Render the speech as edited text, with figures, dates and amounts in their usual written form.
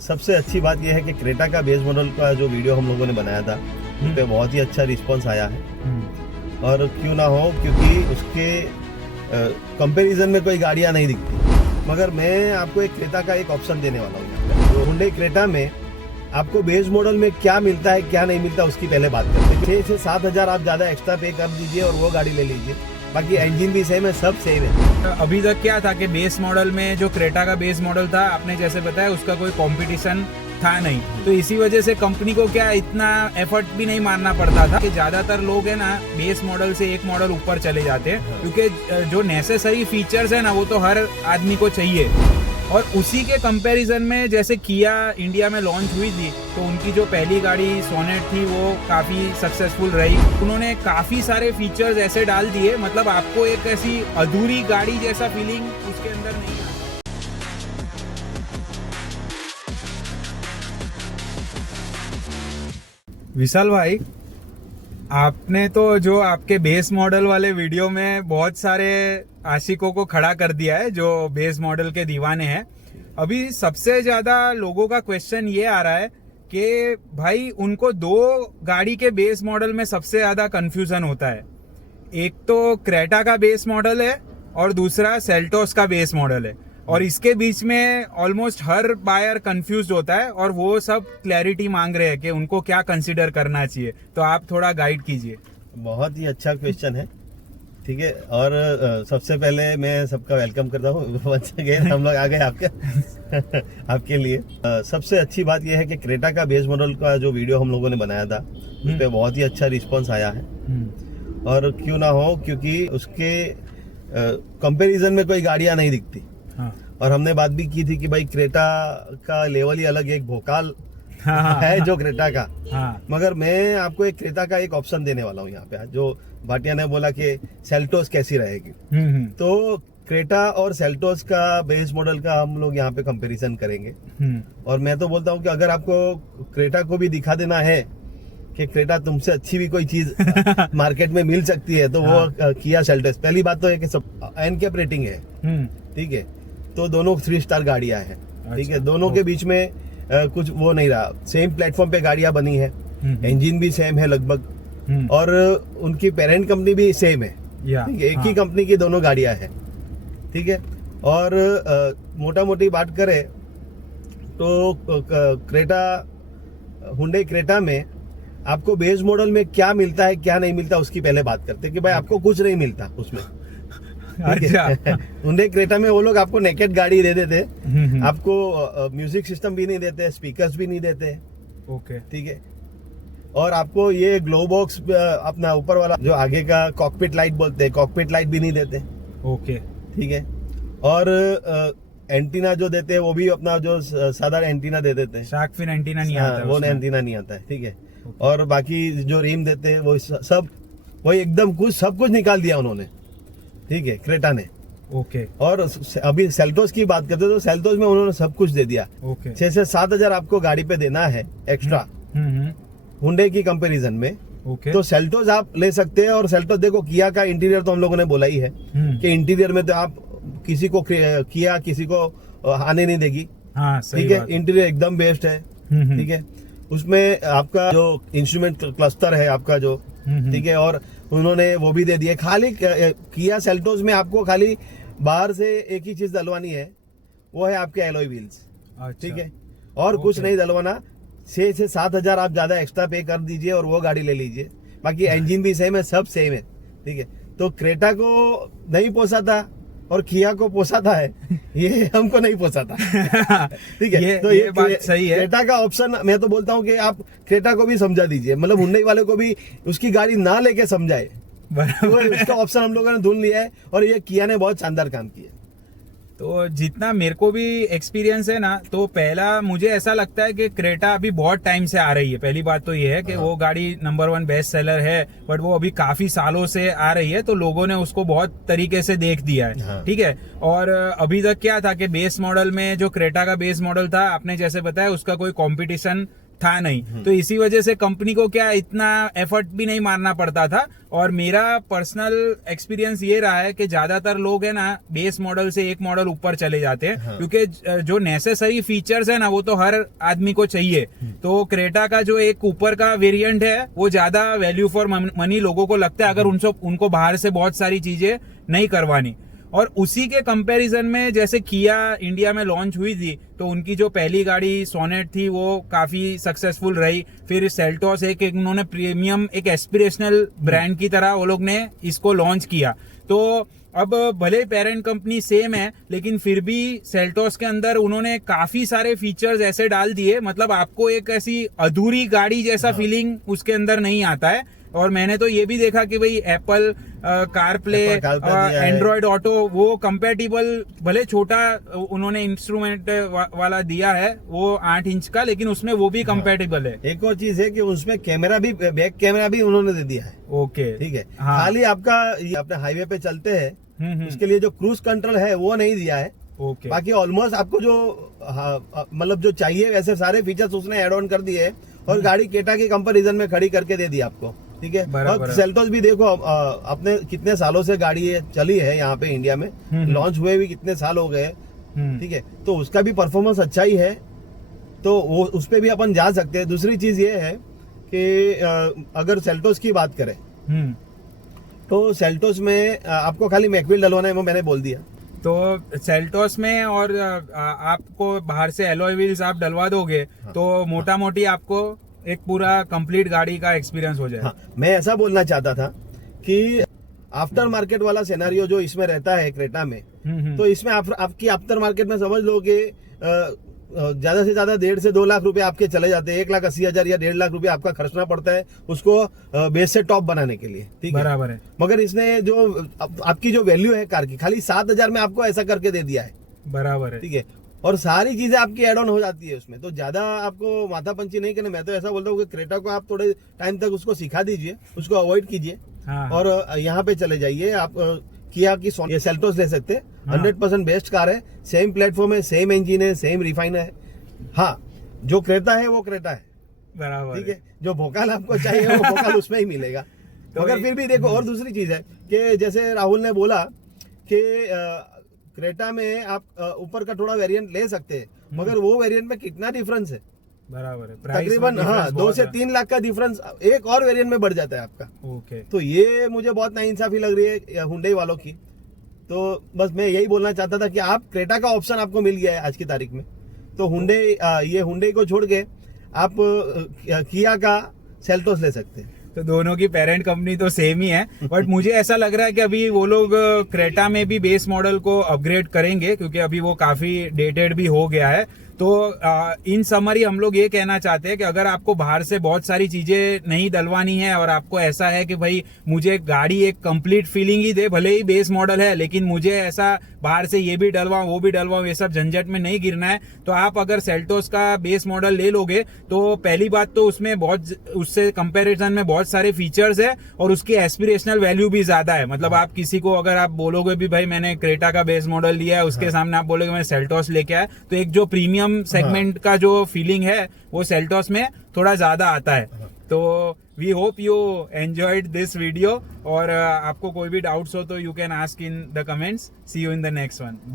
सबसे अच्छी बात यह है कि क्रेटा का बेस मॉडल का जो वीडियो हम लोगों ने बनाया था उस पर बहुत ही अच्छा रिस्पांस आया है। और क्यों ना हो, क्योंकि उसके कंपैरिजन में कोई गाड़ियां नहीं दिखती। मगर मैं आपको एक क्रेटा का एक ऑप्शन देने वाला हूँ यहाँ पे। तो हुंडई क्रेटा में आपको बेस मॉडल में क्या मिलता है क्या नहीं मिलता उसकी पहले बात करते हैं। 6 से 7 हज़ार आप ज़्यादा एक्स्ट्रा पे कर दीजिए और वो गाड़ी ले लीजिए। बाकी इंजन भी सेम है, सब सेम है। अभी तक क्या था कि बेस मॉडल में जो क्रेटा का बेस मॉडल था, आपने जैसे बताया, उसका कोई कंपटीशन था नहीं, तो इसी वजह से कंपनी को क्या इतना एफर्ट भी नहीं मारना पड़ता था कि ज्यादातर लोग है ना बेस मॉडल से एक मॉडल ऊपर चले जाते हैं, क्योंकि जो नेसेसरी फीचर्स है ना वो तो हर आदमी को चाहिए। और उसी के कंपैरिजन में जैसे किया इंडिया में लॉन्च हुई थी, तो उनकी जो पहली गाड़ी सोनेट थी वो काफ़ी सक्सेसफुल रही। उन्होंने काफ़ी सारे फीचर्स ऐसे डाल दिए, मतलब आपको एक ऐसी अधूरी गाड़ी जैसा फीलिंग उसके अंदर नहीं आता। विशाल भाई, आपने तो जो आपके बेस मॉडल वाले वीडियो में बहुत सारे आशिकों को खड़ा कर दिया है जो बेस मॉडल के दीवाने हैं। अभी सबसे ज्यादा लोगों का क्वेश्चन ये आ रहा है कि भाई उनको दो गाड़ी के बेस मॉडल में सबसे ज्यादा कंफ्यूजन होता है। एक तो क्रेटा का बेस मॉडल है और दूसरा सेल्टोस का बेस मॉडल है, और इसके बीच में ऑलमोस्ट हर बायर कंफ्यूज होता है और वो सब क्लैरिटी मांग रहे हैं कि उनको क्या कंसीडर करना चाहिए। तो आप थोड़ा गाइड कीजिए। बहुत ही अच्छा क्वेश्चन है, ठीक है। और सबसे पहले मैं सबका वेलकम करता हूँ। वंस अगेन हम लोग आ गए आपके लिए। सबसे अच्छी बात यह है कि क्रेटा का बेस मॉडल का जो वीडियो हम लोगों ने बनाया था उस पर बहुत ही अच्छा रिस्पांस आया है। और क्यों ना हो, क्योंकि उसके कंपैरिजन में कोई गाड़ियां नहीं दिखती। और हमने बात भी की थी कि भाई क्रेटा का लेवल ही अलग, एक भोकाल है जो क्रेटा का। मगर मैं आपको एक क्रेटा का एक ऑप्शन देने वाला हूँ यहाँ पे। जो भाटिया ने बोला कि सेल्टोस कैसी रहेगी, तो क्रेटा और सेल्टोस का बेस मॉडल का हम लोग यहाँ पे कंपैरिजन करेंगे। और मैं तो बोलता हूँ कि अगर आपको क्रेटा को भी दिखा देना है कि क्रेटा तुमसे अच्छी भी कोई चीज मार्केट में मिल सकती है, तो वो किया सेल्टोस। पहली बात तो है कि सब एनकैप रेटिंग है, ठीक है। तो दोनों 3 स्टार गाड़ियां हैं, ठीक है। दोनों के बीच में कुछ वो नहीं रहा, सेम प्लेटफॉर्म पे गाड़ियां बनी है, इंजन भी सेम है लगभग, और उनकी पेरेंट कंपनी भी सेम है, ठीक है। एक ही कंपनी की दोनों गाड़ियां हैं, ठीक है। और मोटा मोटी बात करें तो क्रेटा, हुंडई क्रेटा में आपको बेस मॉडल में क्या मिलता है क्या नहीं मिलता उसकी पहले बात करते हैं कि भाई आपको कुछ नहीं मिलता उसमें। अच्छा। हुंडई क्रेटा में वो लोग आपको नेकेड गाड़ी दे देते, आपको म्यूजिक सिस्टम भी नहीं देते, स्पीकर्स भी नहीं देते, ओके, ठीक है। और आपको ये ग्लो बॉक्स अपना ऊपर वाला जो आगे का कॉकपिट लाइट बोलते हैं, कॉकपिट लाइट भी नहीं देते, ओके, ठीक है। और एंटीना जो देते हैं वो भी अपना जो साधारण एंटीना दे देते हैं, शार्क फिन एंटीना नहीं आता, वो एंटीना नहीं आता है, ठीक है। और बाकी जो रिम देते हैं वो सब वही एकदम कुछ सब कुछ निकाल दिया उन्होंने, ठीक है, क्रेटा ने, ओके। और अभी सेल्टोस की बात करते तो सेल्टोस में उन्होंने सब कुछ दे दिया, ओके। 6 से 7 हज़ार आपको गाड़ी पे देना है एक्स्ट्रा हुंडई की कंपैरिजन में, ओके। तो सेल्टोस आप ले सकते हैं। और सेल्टोस देखो, किया का इंटीरियर तो हम लोगों ने बोला ही है कि इंटीरियर में तो आप किसी को किया किसी को आने नहीं देगी, ठीक है। इंटीरियर एकदम बेस्ट है, ठीक है। उसमें आपका जो इंस्ट्रूमेंट क्लस्टर है आपका जो, ठीक है, और उन्होंने वो भी दे दिए। खाली किया सेल्टोस में आपको खाली बाहर से एक ही चीज डलवानी है, वो है आपके एलॉय व्हील्स, ठीक है। और कुछ नहीं डलवाना। 6 से 7 हज़ार आप ज्यादा एक्स्ट्रा पे कर दीजिए और वो गाड़ी ले लीजिए। बाकी इंजन भी सेम है, सब सेम है, ठीक है। तो क्रेटा को नहीं पोसाता और किया को पोसाता है, ये हमको नहीं पोसाता, ठीक है। तो ये बात सही है। क्रेटा का ऑप्शन मैं तो बोलता हूँ कि आप क्रेटा को भी समझा दीजिए, मतलब हुंडई वाले को भी उसकी गाड़ी ना लेके समझाए, उसका ऑप्शन हम लोगों ने ढूंढ लिया है। और ये किया ने बहुत शानदार काम किया। तो जितना मेरे को भी एक्सपीरियंस है ना, तो पहला मुझे ऐसा लगता है कि क्रेटा अभी बहुत टाइम से आ रही है। पहली बात तो ये है कि वो गाड़ी नंबर 1 बेस्ट सेलर है, बट वो अभी काफी सालों से आ रही है, तो लोगों ने उसको बहुत तरीके से देख दिया है, ठीक है। और अभी तक क्या था कि बेस मॉडल में जो क्रेटा का बेस मॉडल था, आपने जैसे बताया, उसका कोई कॉम्पिटिशन था नहीं, तो इसी वजह से कंपनी को क्या इतना एफर्ट भी नहीं मारना पड़ता था। और मेरा पर्सनल एक्सपीरियंस ये रहा है कि ज्यादातर लोग है ना बेस मॉडल से एक मॉडल ऊपर चले जाते हैं, हाँ। क्योंकि जो नेसेसरी फीचर्स है ना वो तो हर आदमी को चाहिए। तो क्रेटा का जो एक ऊपर का वेरिएंट है वो ज्यादा वैल्यू फॉर मनी लोगों को लगता है, अगर उनको बाहर से बहुत सारी चीजें नहीं करवानी। और उसी के कंपैरिजन में जैसे किया इंडिया में लॉन्च हुई थी, तो उनकी जो पहली गाड़ी सोनेट थी वो काफी सक्सेसफुल रही। फिर सेल्टोस एक उन्होंने प्रीमियम एक एस्पिरेशनल ब्रांड की तरह वो लोग ने इसको लॉन्च किया। तो अब भले पेरेंट कंपनी सेम है, लेकिन फिर भी सेल्टोस के अंदर उन्होंने काफी सारे फीचर्स ऐसे डाल दिए, मतलब आपको एक ऐसी अधूरी गाड़ी जैसा फीलिंग उसके अंदर नहीं आता है। और मैंने तो ये भी देखा कि भाई एप्पल कारप्ले, एंड्रॉयड ऑटो वो कंपेटिबल, भले छोटा उन्होंने इंस्ट्रूमेंट वाला दिया है वो 8 इंच का, लेकिन उसमें वो भी कंपेटिबल है। एक और चीज है कि उसमें कैमरा भी, बैक कैमरा भी उन्होंने दे दिया है। ओके, ठीक है। हाँ। खाली आपका अपने हाईवे पे चलते हैं उसके लिए जो क्रूज कंट्रोल है वो नहीं दिया है। ओके, बाकी ऑलमोस्ट आपको जो मतलब जो चाहिए वैसे सारे फीचर्स उसने ऐड ऑन कर दिए, और गाड़ी केटा के कंपैरिजन में खड़ी करके दे दी आपको। ठीक है। और सेल्टोस भी देखो अपने कितने सालों से गाड़ी चली है यहाँ पे इंडिया में, लॉन्च हुए भी कितने साल हो गए। ठीक है, तो उसका भी परफॉर्मेंस अच्छा ही है, तो वो उस पे भी अपन जा सकते हैं। दूसरी चीज ये है कि अगर सेल्टोस की बात करें तो सेल्टोस में आपको खाली मैकव्हील डलवाना है, वो मैंने बोल दिया। तो सेल्टोस में और आपको बाहर से एलॉय व्हील्स आप डलवा दोगे, तो मोटा मोटी आपको एक पूरा कंप्लीट गाड़ी का एक्सपीरियंस हो जाए। हाँ, मैं ऐसा बोलना चाहता था कि आफ्टर मार्केट वाला सिनेरियो जो इसमें रहता है क्रेटा में, तो इसमें आपकी आफ्टर मार्केट में समझ लो कि ज्यादा से ज्यादा 1.5 से 2 लाख रुपए आपके चले जाते हैं। 1,80,000 या 1.5 लाख रुपए आपका खर्चना पड़ता है उसको बेस से टॉप बनाने के लिए। ठीक है, बराबर है। मगर इसने जो आपकी जो वैल्यू है कार की, खाली 7,000 में आपको ऐसा करके दे दिया है। बराबर है। ठीक है, और सारी चीजें आपकी एड ऑन हो जाती है उसमें, तो ज्यादा आपको माथा पंची नहीं करना। मैं तो ऐसा बोलता हूँ कि क्रेटा को आप थोड़े टाइम तक उसको सिखा दीजिए, उसको अवॉइड कीजिए, हाँ। और यहाँ पे चले जाइए। आप किया की ये सेल्टोस ले सकते हैं। 100% बेस्ट कार है, सेम प्लेटफॉर्म है, सेम इंजन है, सेम रिफाइन है। हाँ, जो क्रेटा है वो क्रेटा है, बराबर। ठीक है। जो भोकाल आपको चाहिए वो भोकाल उसमें ही मिलेगा। मगर फिर भी देखो, और दूसरी चीज है कि जैसे राहुल ने बोला कि क्रेटा में आप ऊपर का थोड़ा वेरिएंट ले सकते हैं, मगर वो वेरिएंट में कितना डिफरेंस है? बराबर है, तकरीबन हाँ 2 से 3 लाख का डिफरेंस एक और वेरिएंट में बढ़ जाता है आपका। ओके, तो ये मुझे बहुत नाइंसाफी लग रही है हुंडई वालों की। तो बस मैं यही बोलना चाहता था कि आप क्रेटा का ऑप्शन आपको मिल गया है आज की तारीख में, तो हुंडई को छोड़ के आप किया का सेल्टोस ले सकते हैं। तो दोनों की पेरेंट कंपनी तो सेम ही है, बट मुझे ऐसा लग रहा है कि अभी वो लोग क्रेटा में भी बेस मॉडल को अपग्रेड करेंगे, क्योंकि अभी वो काफी डेटेड भी हो गया है। तो इन समरी हम लोग ये कहना चाहते हैं कि अगर आपको बाहर से बहुत सारी चीजें नहीं डलवानी है, और आपको ऐसा है कि भाई मुझे गाड़ी एक कंप्लीट फीलिंग ही दे, भले ही बेस मॉडल है, लेकिन मुझे ऐसा बाहर से ये भी डलवाऊं वो भी डलवाऊं, ये सब झंझट में नहीं गिरना है, तो आप अगर सेल्टोस का बेस मॉडल ले लोगे तो पहली बात तो उसमें उससे कंपैरिजन में बहुत सारे फीचर्स है, और उसकी एस्पिरेशनल वैल्यू भी ज्यादा है। मतलब आप किसी को अगर आप बोलोगे भी भाई मैंने क्रेटा का बेस मॉडल लिया है, उसके सामने आप बोलोगे मैंने सेल्टोस लेके आया, तो एक जो प्रीमियम सेगमेंट का जो फीलिंग है वो सेल्टोस में थोड़ा ज्यादा आता है। तो we hope you enjoyed this video, और आपको कोई भी डाउट्स हो तो you can ask in the comments. See you in the next one. Bye.